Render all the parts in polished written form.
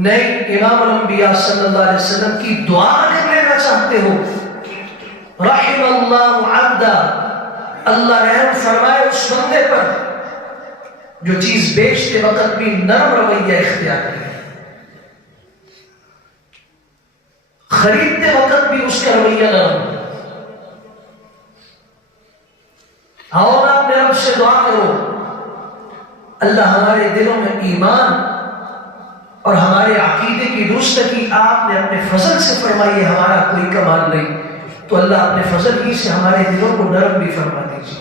نہیں امام الانبیاء صلی اللہ علیہ وسلم کی دعا اگر لینا چاہتے ہو، رحم اللہ عبدا، اللہ رحم فرمائے اس بندے پر جو چیز بیچتے وقت بھی نرم رویہ اختیار کرے، خریدتے وقت بھی اس کا رویہ نرم۔ اور اپنے رب سے دعا کرو اللہ ہمارے دلوں میں ایمان اور ہمارے عقیدے کی درستگی آپ نے اپنے فضل سے فرمائی ہے، ہمارا کوئی کمال نہیں، تو اللہ اپنے فضل ہی سے ہمارے دلوں کو نرم بھی فرما دیجیے۔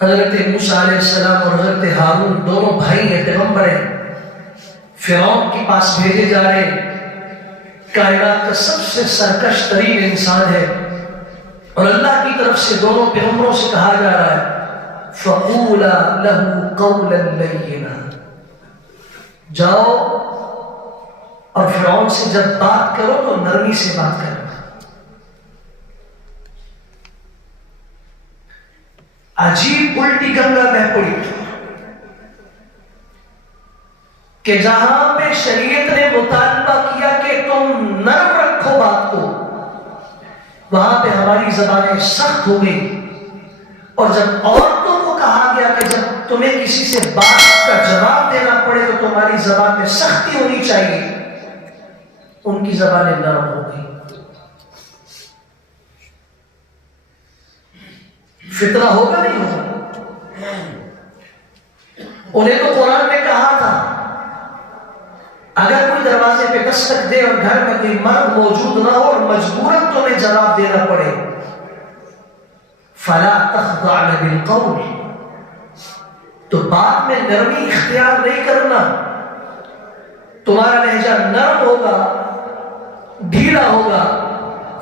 حضرت موسیٰ علیہ السلام اور حضرت ہارون دونوں بھائی ہیں، پیغمبر ہیں، فرعون کے پاس بھیجے جا رہے ہیں، کائنات کا سب سے سرکش ترین انسان ہے، اور اللہ کی طرف سے دونوں پیغمبروں سے کہا جا رہا ہے فَقُولَا لَهُ قَوْلًا لَيِّنًا، جاؤ اور فرعون سے جب بات کرو تو نرمی سے بات کرنا۔ عجیب الٹی گنگا بہہ پڑی کہ جہاں پہ شریعت نے مطالبہ کیا کہ تم نرم رکھو بات کو، وہاں پہ ہماری زبانیں سخت ہو گئی، اور جب عورتوں کو کہا گیا کہ جب تمہیں کسی سے بات کا جواب دینا پڑے تو تمہاری زبان میں سختی ہونی چاہیے، ان کی زبانیں نرم ہو گئی۔ فطرہ ہوگا نہیں ہوگا؟ انہیں تو قرآن نے کہا تھا اگر کوئی دروازے پہ دستک دے اور گھر میں کوئی مرد موجود نہ ہو اور مجبوراً تمہیں جواب دینا پڑے فلا تخضعن بالقول، تو بات میں نرمی اختیار نہیں کرنا، تمہارا لہجہ نرم ہوگا، ڈھیلا ہوگا،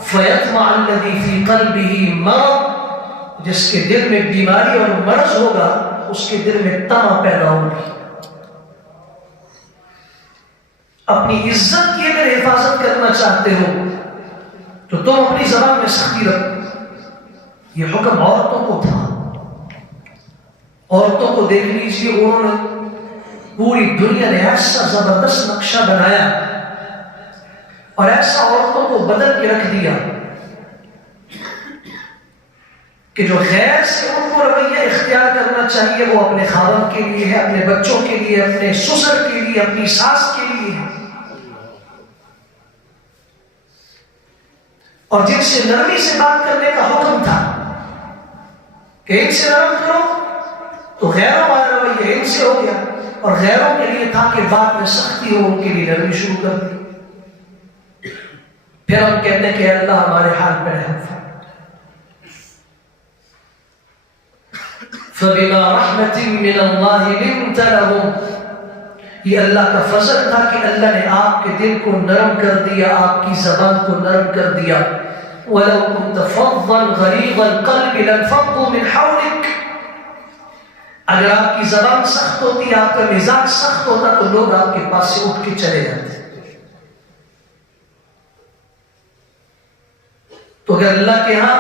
فیطمع الذی فی قلبہ مرض، جس کے دل میں بیماری اور مرض ہوگا اس کے دل میں طمع پیدا ہوگی۔ اپنی عزت کی اگر حفاظت کرنا چاہتے ہو تو تم اپنی زبان میں سختی رکھو۔ یہ حکم عورتوں کو تھا، عورتوں کو دیکھ لیجیے، انہوں نے پوری دنیا نے ایسا زبردست نقشہ بنایا اور ایسا عورتوں کو بدل کے رکھ دیا کہ جو غیر سے ان کو رویہ اختیار کرنا چاہیے وہ اپنے خاوند کے لیے ہے، اپنے بچوں کے لیے، اپنے سسر کے لیے، اپنی ساس کے لیے ہے، اور جن سے نرمی سے بات کرنے کا حکم تھا کہ ان سے نرم کرو، تو غیروں والا رویہ ان سے ہو گیا، اور غیروں کے لیے تھا کہ بات میں سختی ہو، ان کے لیے نرمی شروع کر دی۔ پھر ہم کہتے ہیں کہ اللہ ہمارے حال پہ رحم فرما۔ فَبِمَا رَحْمَةٍ مِّنَ اللَّهِ لِنتَ لَهُمْ، یہ اللہ کا فضل تھا کہ اللہ نے آپ کے دل کو نرم کر دیا، آپ کی زبان کو نرم کر دیا۔ وَلَوْ كُنْتَ فَظًّا غَلِيظَ الْقَلْبِ لَانفَضُّوا مِنْ حَوْلِكَ، اگر آپ کی زبان سخت ہوتی، آپ کا مزاج سخت ہوتا تو لوگ آپ کے پاس سے اٹھ کے چلے جاتے۔ تو اگر اللہ کے ہاں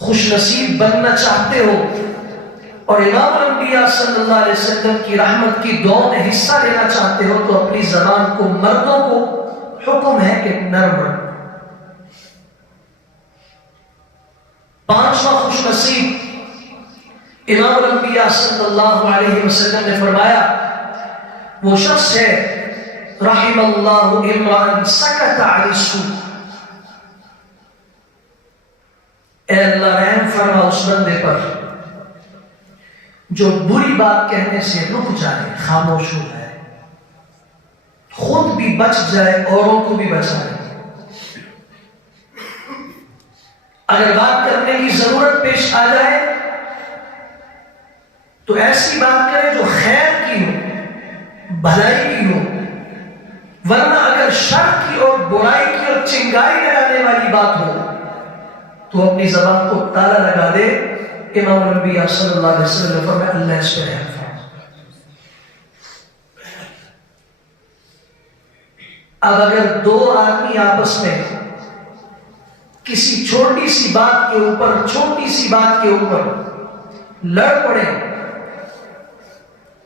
خوش نصیب بننا چاہتے ہو اور امام الانبیاء صلی اللہ علیہ وسلم کی رحمت کی دعاؤں میں حصہ لینا چاہتے ہو تو اپنی زبان کو، مردوں کو حکم ہے کہ نرم رکھو۔ پانچواں خوش نصیب امام الانبیاء صلی اللہ علیہ وسلم نے فرمایا وہ شخص ہے رحم اللہ امرأ سکت عن السوء، اے اللہ رحم فرما اس بندے پر جو بری بات کہنے سے رک جائے، خاموش ہو جائے، خود بھی بچ جائے، اوروں کو بھی بچائے۔ اگر بات کرنے کی ضرورت پیش آ جائے تو ایسی بات کرے جو خیر کی ہو، بھلائی کی ہو، ورنہ اگر شر کی اور برائی کی اور چنگائی لگانے والی بات ہو تو اپنی زبان کو تالا لگا دے۔ امام الانبیاء صلی اللہ علیہ وسلم نے فرمایا اللہ اس پہ رحم فرما۔ اب اگر دو آدمی آپس میں کسی چھوٹی سی بات کے اوپر لڑ پڑے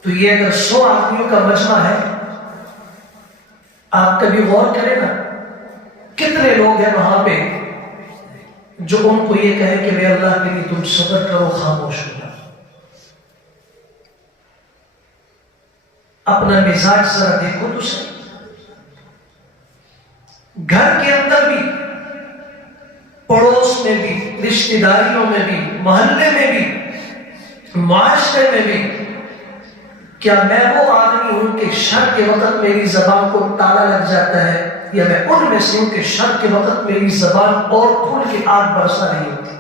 تو یہ اگر 100 آدمیوں کا مجمع ہے، آپ کبھی غور کریں نا کتنے لوگ ہیں وہاں پہ جو ان کو یہ کہے کہ میرے اللہ کے لیے تم صبر کرو، خاموش ہو جاؤ۔ اپنا مزاج ذرا دیکھو تو صحیح، گھر کے اندر بھی، پڑوس میں بھی، رشتہ داریوں میں بھی، محلے میں بھی، معاشرے میں بھی، کیا میں وہ آدمی ہوں کہ شر کے وقت میری زبان کو تالا لگ جاتا ہے، یا میں ان میں سے ہوں کہ شر کے وقت میری زبان اور کھل کے آگ برسا رہی ہوتی؟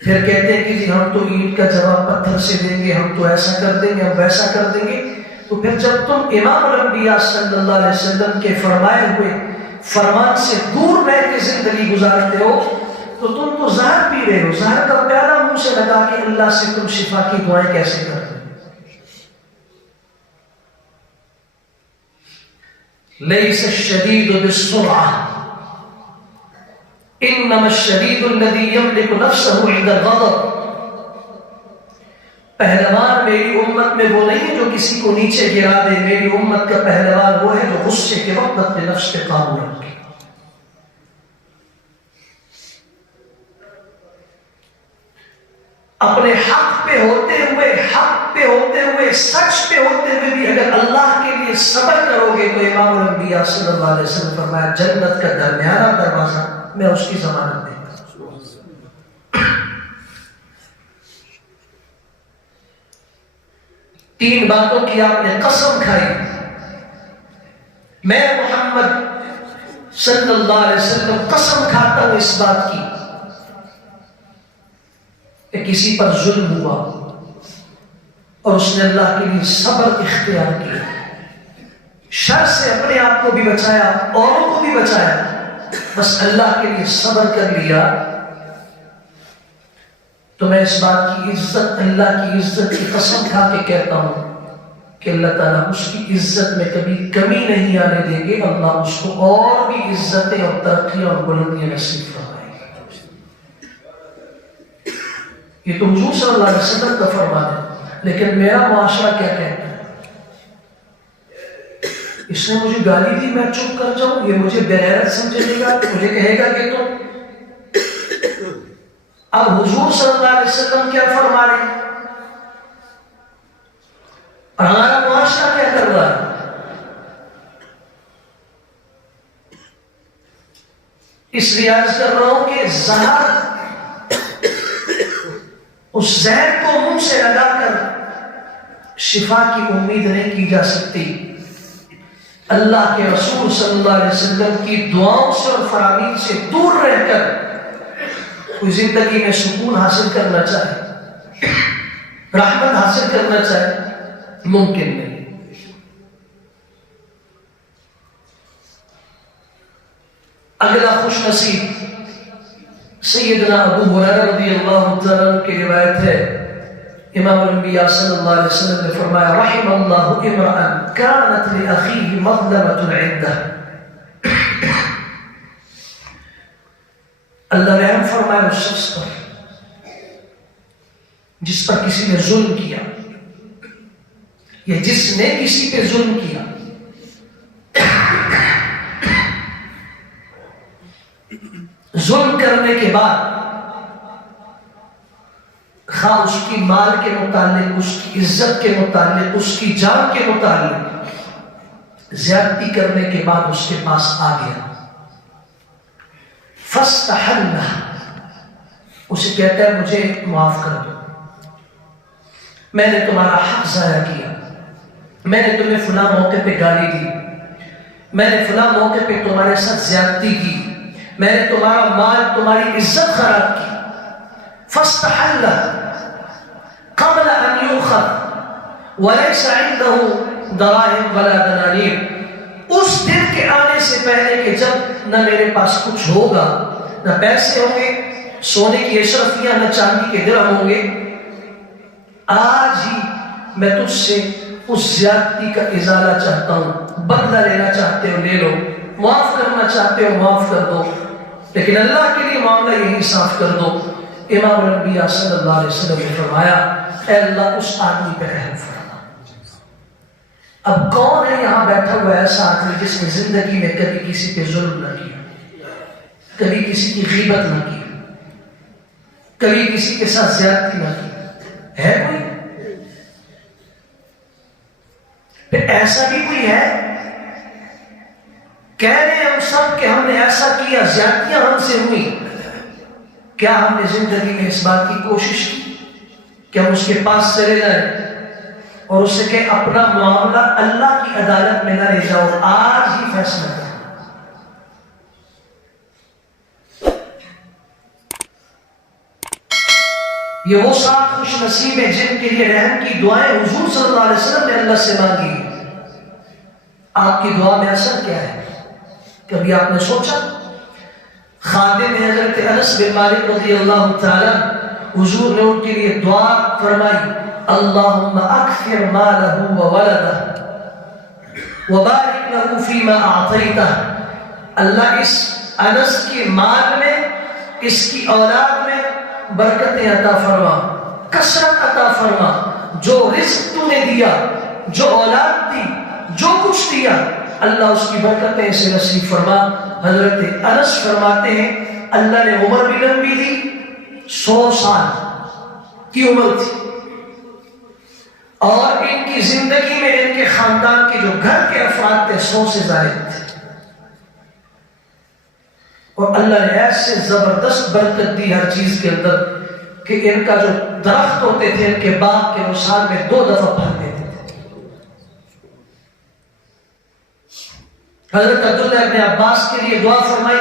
پھر کہتے ہیں کہ جی ہم تو اینٹ کا جواب پتھر سے دیں گے، ہم تو ایسا کر دیں گے، ہم ویسا کر دیں گے۔ تو پھر جب تم امام الانبیاء صلی اللہ علیہ وسلم کے فرمائے ہوئے فرمان سے دور رہ کے زندگی گزارتے ہو تو تم تو زہر پی رہے ہو، زہر کا پیالہ منہ سے لگا کے اللہ سے تم شفا کی دعائیں کیسے کرتے ہو؟ لیس الشدید بالسرعہ انما الشدید الذی یملک نفسہ عند الغضب۔ پہلوان میری امت میں وہ نہیں جو کسی کو نیچے گرا دے، میری امت کا پہلوان وہ ہے جو غصے کے وقت اپنے نفس پہ قابو رکھے۔ اپنے حق پہ ہوتے ہوئے سچ پہ ہوتے ہوئے بھی اگر اللہ کے لیے صبر کرو گے تو امام الانبیاء صلی اللہ علیہ وسلم فرمایا جنت کا درمیانہ دروازہ میں اس کی ضمانت دے گا۔ 3 باتوں کی آپ نے قسم کھائی، میں محمد صلی اللہ علیہ وسلم قسم کھاتا ہوں اس بات کی کہ کسی پر ظلم ہوا اور اس نے اللہ کے لیے صبر اختیار کیا، شر سے اپنے آپ کو بھی بچایا، اوروں کو بھی بچایا، بس اللہ کے لیے صبر کر لیا، تو میں اس بات کی عزت، اللہ کی عزت کی قسم کھا کے کہتا ہوں کہ اللہ تعالیٰ اس کی عزت میں کبھی کمی نہیں آنے دیں گے، اللہ اس کو اور بھی عزتیں اور ترقیاں اور بلندیاں نصیب فرمائے گا۔ یہ تو حضور صلی اللہ علیہ وسلم کا فرمان ہے، لیکن میرا معاشرہ کیا کہتا ہے؟ اس نے مجھے گالی دی میں چپ کر جاؤں، یہ مجھے بے غیرت سمجھے گا، مجھے کہے گا کہ تم۔ اب حضور صلی اللہ علیہ وسلم کیا فرما رہے ہیں اور ہمارا معاشرہ کیا کر رہا ہے؟ اس لیے عرض کر رہا ہوں کہ زہر، اس زہر کو منہ سے لگا کر شفا کی امید نہیں کی جا سکتی۔ اللہ کے رسول صلی اللہ علیہ وسلم کی دعاؤں سے اور فرامین سے دور رہ کر کوئی زندگی میں سکون حاصل کرنا چاہے، رحمت حاصل کرنا چاہے، ممکن نہیں۔ اگلا خوش نصیب سیدنا ابو ہریرہ رضی اللہ تعالیٰ عنہ کی روایت ہے، امام الانبیاء صلی اللہ علیہ وسلم نے فرمایا رحم اللہ امرأ کانت لأخیہ مظلمۃ عندہ۔ اللہ رحم فرمایا اس شخص پر جس پر کسی نے ظلم کیا، یا جس نے کسی پہ ظلم کیا۔ ظلم کرنے کے بعد خواہ اس کی مال کے متعلق، اس کی عزت کے متعلق، اس کی جان کے متعلق زیادتی کرنے کے بعد اس کے پاس آ گیا، فاستحلہ، اسے کہتا ہے مجھے معاف کر دو، میں نے تمہارا حق ضائع کیا، میں نے تمہیں فلاں موقع پہ گالی دی، میں نے فلاں موقع پہ تمہارے ساتھ زیادتی کی، میں نے تمہارا مال، تمہاری عزت خراب کی۔ فاستحل قبل ان يؤخذ وليس عنده دراهم ولا دنانير، اس دن کے آنے سے پہلے کہ جب نہ میرے پاس کچھ ہوگا، نہ پیسے ہوں گے، سونے کی اشرفیاں، نہ چاندی کے درہم ہوں گے، آج ہی میں تجھ سے اس زیادتی کا ازالہ چاہتا ہوں، بدلہ لینا چاہتے ہو لے لو، معاف کرنا چاہتے ہو معاف کر دو، لیکن اللہ کے لیے معاملہ یہی صاف کر دو امام الانبیاء صلی اللہ علیہ وسلم نے فرمایا اے اللہ اس آدمی پہ رحم فرما۔ اب کون ہے یہاں بیٹھا ہوا ایسا آدمی جس نے زندگی میں کبھی کسی پہ ظلم نہ کیا، کبھی کسی کی غیبت نہ کی، کبھی کسی کے ساتھ زیادتی نہ کی؟ ہے کوئی؟ پھر ایسا بھی کوئی ہے؟ کہہ رہے ہیں ہم سب کہ ہم نے ایسا کیا، زیادتیاں ہم سے ہوئی، کیا ہم نے زندگی میں اس بات کی کوشش کی کہ ہم اس کے پاس چلے جائیں اور اس سے کہ اپنا معاملہ اللہ کی عدالت میں نہ لے جاؤ، آج ہی فیصلہ کرو؟ یہ وہ 7 خوش نصیب ہیں جن کے لیے رحم کی دعائیں حضور صلی اللہ علیہ وسلم نے اللہ سے مانگی۔ آپ کی دعا میں اثر کیا ہے؟ کبھی آپ نے سوچا؟ خادم حضرت انس بن مالک رضی اللہ تعالیٰ حضور نے ان کے لیے دعا فرمائی، اللہم اکثر مالہ وولدہ وبارک لہ فیما اعطیتہ، اللہ اس انس کے مال میں، اس کی اولاد میں برکتیں عطا فرما، کثرت عطا فرما، جو رزق تو نے دیا، جو اولاد دی، جو کچھ دیا، اللہ اس کی برکتیں اسے نصیب فرما۔ حضرت انس فرماتے ہیں اللہ نے عمر بھی لمبی دی، 100 سال کی عمر تھی، اور ان کی زندگی میں ان کے خاندان کے جو گھر کے افراد تھے 100 سے زائد تھے، اور اللہ نے ایسے زبردست برکت دی ہر چیز کے اندر کہ ان کا جو درخت ہوتے تھے ان کے باغ کے وہ سال میں 2 دفعہ پھل دیتے تھے۔ حضرت عبداللہ ابن عباس کے لیے دعا فرمائی،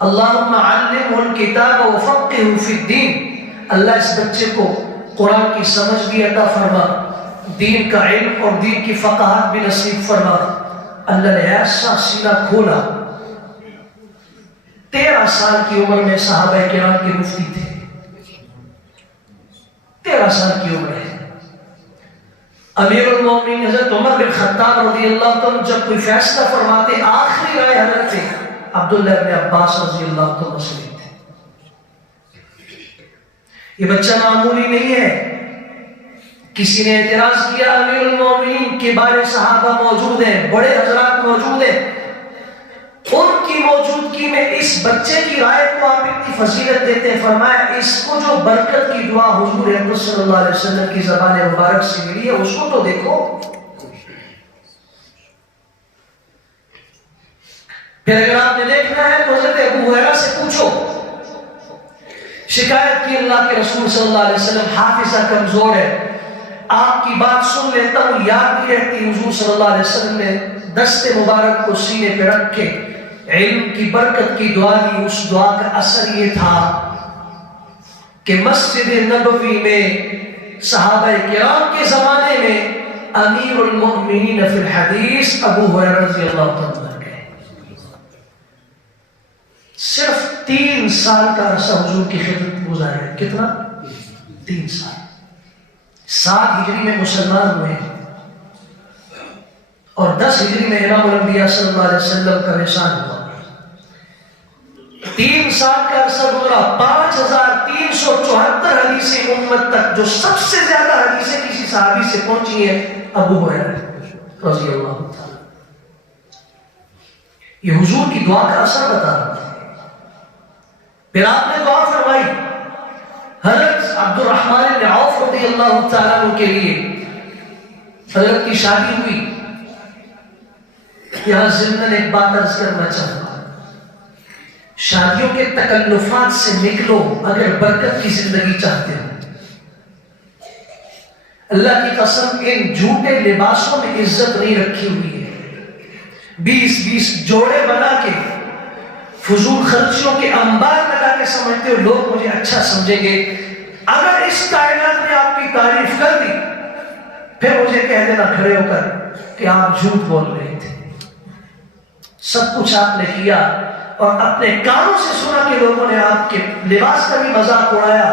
اللہم علمہ الکتاب وفقہہ فی الدین، اللہ اس بچے کو قرآن کی سمجھ بھی عطا فرما، دین کا علم اور دین کی فقاہت بھی نصیب فرما۔ اللہ نے ایسا سینہ کھولا، 13 سال کی عمر میں صحابہ کرام کے مفتی تھے، 13 سال کی عمر ہے۔ امیر المومنین حضرت عمر بن خطاب رضی اللہ عنہ جب کوئی فیصلہ فرماتے، آخری رائے حضرت عبداللہ ابن عباس رضی اللہ عنہ سے لیتے۔ یہ بچہ معمولی نہیں ہے۔ کسی نے اعتراض کیا، امیر المومنین کے بارے صحابہ موجود ہیں، بڑے حضرات موجود ہیں، ان کی موجودگی میں اس بچے کی رائے کو آپ اتنی فضیلت دیتے ہیں؟ فرمایا اس کو جو برکت کی دعا حضور اکرم صلی اللہ علیہ وسلم کی زبان مبارک سے ملی ہے اس کو تو دیکھو۔ پھر اگر آپ نے دیکھنا ہے تو حضرت ابو ہریرہ سے پوچھو، شکایت کی اللہ کے رسول صلی اللہ علیہ وسلم حافظہ کمزور ہے، آپ کی بات سن لیتا ہوں یاد بھی رہتی۔ حضور صلی اللہ علیہ وسلم نے دست مبارک کو سینے پہ رکھ کے علم کی برکت کی دعا دی۔ اس دعا کا اثر یہ تھا کہ مسجد نبوی میں صحابہ کرام کے زمانے میں امیر المؤمنین فی الحدیث ابو ہریرہ رضی اللہ عنہ بن گئے۔ صرف 3 سال کا عرصہ حضور کی خدمت گزارے۔ کتنا؟ 3 سال۔ 7 ہجری میں مسلمان ہوئے اور 10 ہجری میں امام الانبیاء صلی اللہ علیہ وسلم کا وصال ہوا۔ 3 سال کا عرصہ گزرا، 5374 حدیثیں امت تک، جو سب سے زیادہ حدیثیں کسی صحابی سے پہنچی ہیں ابو ہریرہ رضی اللہ تعالی۔ یہ حضور کی دعا کا اثر بتا رہا ہے۔ پھر آپ نے دعا فرمائی حضرت عبد الرحمن بن عوف رضی اللہ تعالیٰ عنہ کے لیے۔ حضرت کی شادی ہوئی۔ یہاں ضمن ایک بات عرض کرنا چاہوں گا، شادیوں کے تکلفات سے نکلو اگر برکت کی زندگی چاہتے ہو۔ اللہ کی قسم ان جھوٹے لباسوں میں عزت نہیں رکھی ہوئی ہے۔ 20 جوڑے بنا کے فضول خرچیوں کے انبار لگا کے سمجھتے ہو لوگ مجھے اچھا سمجھیں گے۔ اگر اس کائنات نے آپ کی تعریف کر دی پھر مجھے کہہ دینا کھڑے ہو کر کہ آپ جھوٹ بول رہے تھے۔ سب کچھ آپ نے کیا اور اپنے کانوں سے سنا کہ لوگوں نے آپ کے لباس کا بھی مذاق اڑایا،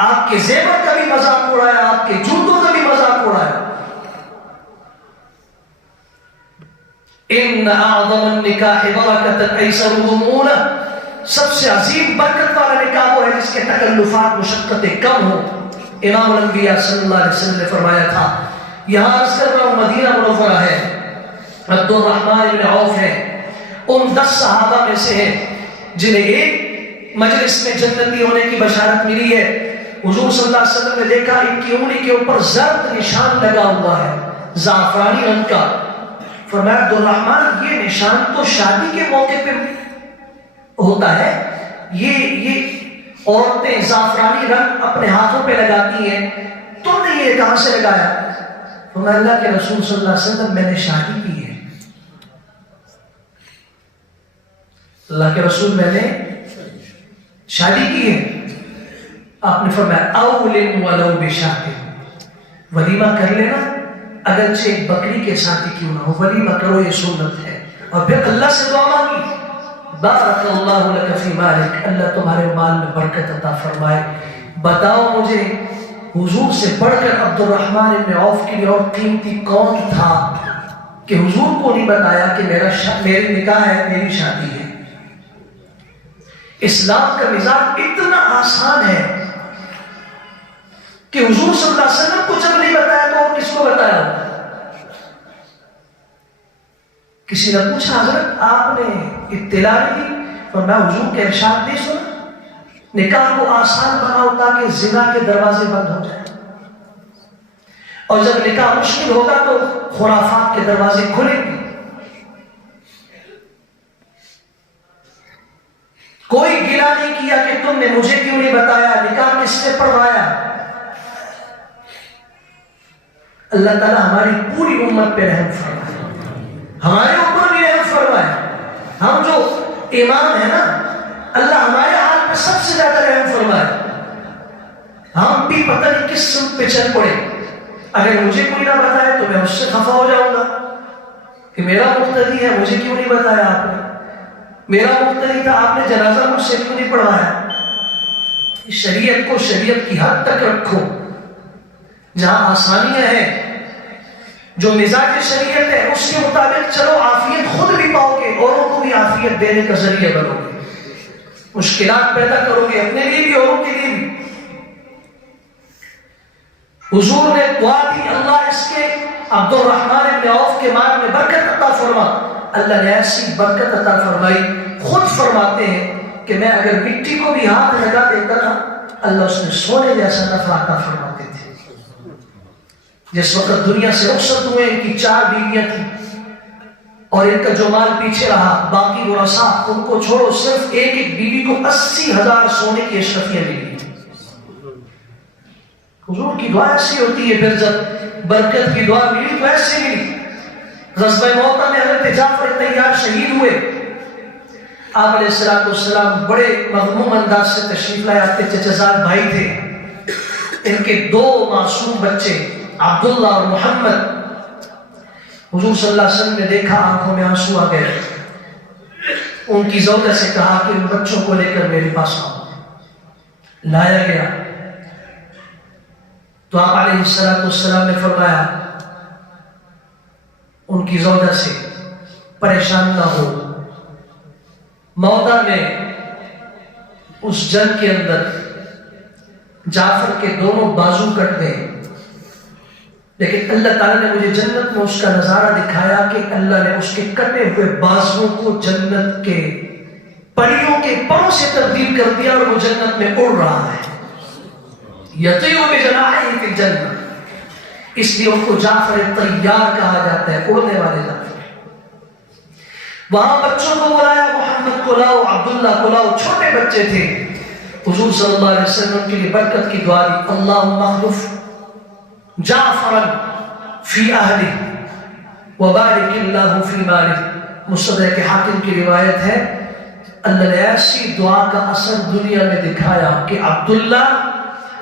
آپ کے زیور کا بھی مذاق اڑایا، آپ کے جوتوں کا بھی مذاق اڑایا۔ ان اعظم النکاح برکۃ ایسرہ ضمونہ، سب سے عظیم برکت والا نکاح وہ ہے جس کے تکلفات مشقتیں کم ہوں. امام الانبیاء صلی اللہ علیہ وسلم نے فرمایا تھا، یہاں عرض کر رہا ہوں مدینہ منورہ ہے، عبد الرحمن بن عوف ہے، ان 10 صحابہ میں سے ہیں جنہیں ایک مجلس میں جنتی ہونے کی بشارت ملی ہے. حضور صلی اللہ علیہ وسلم نے دیکھا ان کی انگلی کے اوپر زرد نشان لگا ہوا ہے زعفرانی رنگ کا. فرمایا عبد الرحمن یہ نشان تو شادی کے موقع پہ ہوتا ہے، یہ عورتیں زعفرانی رنگ اپنے ہاتھوں پہ لگاتی ہیں، تم نے یہ کہاں سے لگایا؟ فرمایا اللہ کے رسول صلی اللہ علیہ وسلم میں نے شادی کی ہے. اللہ کے رسول میں نے شادی کی ہے. آپ نے فرمایا اولم ولو بشاۃ، ولیمہ کر لینا اگرچہ ایک بکری کے ساتھ ہی کیوں نہ ہو، ولیمہ کرو، یہ سنت ہے. اور پھر اللہ سے دعا مانگی، بارک اللہ لک فی مالک، اللہ تمہارے مال میں برکت عطا فرمائے. بتاؤ مجھے حضور سے بڑھ کر عبد الرحمن بن عوف کے لیے اور قیمتی کون تھا کہ حضور کو نہیں بتایا کہ میری نکاح ہے، میری شادی ہے. اسلام کا مزاج اتنا آسان ہے کہ حضور صلی اللہ علیہ وسلم کو جب نہیں بتایا تو اور کس کو بتایا ہوگا؟ کسی نے پوچھا حضرت آپ نے اطلاع نہیں دی؟ اور میں حضور کے ارشاد نہیں سنا، نکاح کو آسان بناؤ تاکہ زنا کے دروازے بند ہو جائیں، اور جب نکاح مشکل ہوگا تو خرافات کے دروازے کھلیں گے. کوئی گلہ نہیں کیا کہ تم نے مجھے کیوں نہیں بتایا، نکاح کس نے پڑھوایا. اللہ تعالیٰ ہماری پوری امت پہ رحم فرمائے، ہمارے اوپر بھی رحم فرمائے. ہم جو ایمان ہے نا، اللہ ہمارے حال پہ سب سے زیادہ رحم فرمائے. ہم بھی پتہ نہیں کس سمت پہ چل پڑے. اگر مجھے کوئی نہ بتائے تو میں اس سے خفا ہو جاؤں گا کہ میرا مقتدی ہے، مجھے کیوں نہیں بتایا آپ نے، میرا مقتدی تھا، آپ نے جنازہ مجھ سے کیوں نہیں پڑھوایا. شریعت کو شریعت کی حد تک رکھو. جہاں آسانیاں ہیں، جو مزاج شریعت ہے اس کے مطابق چلو، عافیت خود بھی پاؤ گے، اوروں کو بھی عافیت دینے کا ذریعہ بنو گے. مشکلات پیدا کرو گے اپنے لیے بھی، اوروں کے لیے بھی. حضور نے دعا دی، اللہ اس کے عبد الرحمن بن عوف کے مال میں برکت عطا فرما. اللہ نے ایسی برکت عطا فرمائی، خود فرماتے ہیں کہ میں اگر مٹی کو بھی ہاتھ لگا دیتا تھا اللہ اس میں سونے جیسا نفع عطا فرماتے تھے. جس وقت دنیا سے رخصت ہوئے ان کی 4 بیویاں تھیں اور ان کا جو مال پیچھے رہا، باقی ورثہ ان کو چھوڑو، صرف ایک بیوی کو 80,000 سونے کی اشرفیاں ملی. حضور کی دعا ایسی ہوتی ہے. پھر جب برکت کی دعا ملی تو ایسے ملی. غزوہ موتا میں حضرت جعفر طیار شہید ہوئے. آپ علیہ السلام بڑے مغموم انداز سے تشریف لائے. آپ کے چچا زاد بھائی تھے، ان کے 2 معصوم بچے عبداللہ اور محمد. حضور صلی اللہ علیہ وسلم نے دیکھا، آنکھوں میں آنسو آ گئے. ان کی زوجہ سے کہا کہ ان بچوں کو لے کر میرے پاس آؤ. لایا گیا تو آپ علیہ السلام نے فرمایا ان کی زوجہ سے پریشان نہ ہو. موتا میں اس جنگ کے اندر جعفر کے دونوں بازو کٹ گئے، لیکن اللہ تعالیٰ نے مجھے جنت میں اس کا نظارہ دکھایا کہ اللہ نے اس کے کٹے ہوئے بازوؤں کو جنت کے پریوں کے پروں سے تبدیل کر دیا اور وہ جنت میں اڑ رہا ہے. یطیر بجناحیہ فی الجنہ، اس لیے ان کو جعفر طیار کہا جاتا ہے، اڑنے والے جعفر. وہاں بچوں کو بلایا، محمد کو لاؤ، عبداللہ کو لاؤ، چھوٹے بچے تھے. حضور صلی اللہ علیہ وسلم کے لیے برکت کی دعا دی، اللہم اخلف جعفرا فی اہلہ وبارک اللہ فی مالہ. مستدرک حاکم کی روایت ہے، اللہ نے ایسی دعا کا اثر دنیا میں دکھایا کہ عبداللہ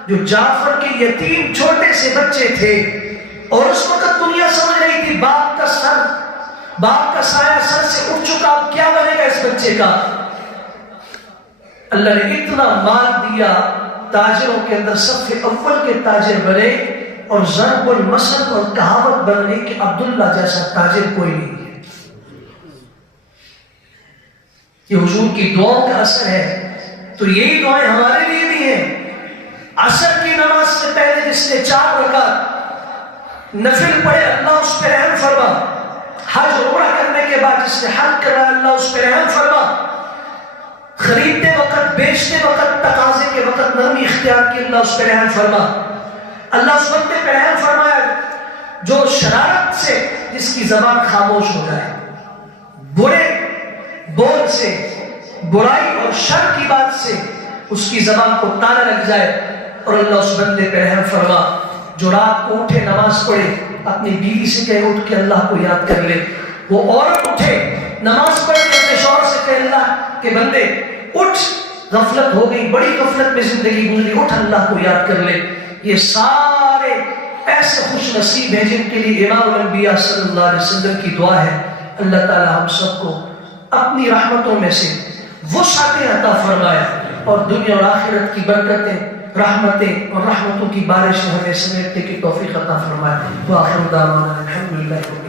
جو جعفر کے یتیم چھوٹے سے بچے تھے، اور اس وقت دنیا سمجھ رہی تھی باپ کا سایہ سر سے اٹھ چکا، اب کیا بنے گا اس بچے کا. اللہ نے اتنا مال دیا، تاجروں کے اندر صف اول کے تاجر بنے، اور ضرب المثل اور کہاوت بن گئی کہ عبداللہ جیسا تاجر کوئی نہیں ہے. یہ حضور کی دعاؤں کا اثر ہے. تو یہی دعائیں ہمارے لیے بھی ہیں. عصر کی نماز سے پہلے جس نے 4 رکعت نفل پڑھے اللہ اس پہ رحم فرما. حج عمرہ کرنے کے بعد جس نے حج کرا اللہ اس پہ رحم فرما. خریدتے وقت بیچتے وقت تقاضے کے وقت نرمی اختیار کی اللہ اس پہ رحم فرما. اللہ اس بندے پہ رحم فرمایا جو شرارت سے جس کی زبان خاموش ہو جائے, برے بول سے, برائی اور شر کی بات سے اس کی زبان کو تالا لگ جائے. اور اللہ اس بندے پہ رحم فرما جو رات کو اٹھے نماز پڑھے, اپنی بیوی سے کہے اٹھ کے اللہ کو یاد کر لے. وہ عورت اٹھے نماز پڑھ کے اپنے شوہر سے کہے اللہ کے بندے اٹھ, غفلت ہو گئی, بڑی غفلت میں زندگی گزری, اٹھ اللہ کو یاد کر لے. یہ سارے ایسے خوش نصیب ہیں جن کے لیے امام الانبیاء صلی اللہ علیہ وسلم کی دعا ہے. اللہ تعالی ہم سب کو اپنی رحمتوں میں سے وسعت عطا فرمائے اور دنیا اور آخرت کی برکتیں, رحمتیں اور رحمتوں کی بارش ہمیں سمیٹنے کی توفیق عطا فرمائے. وآخر دعوانا الحمدللہ.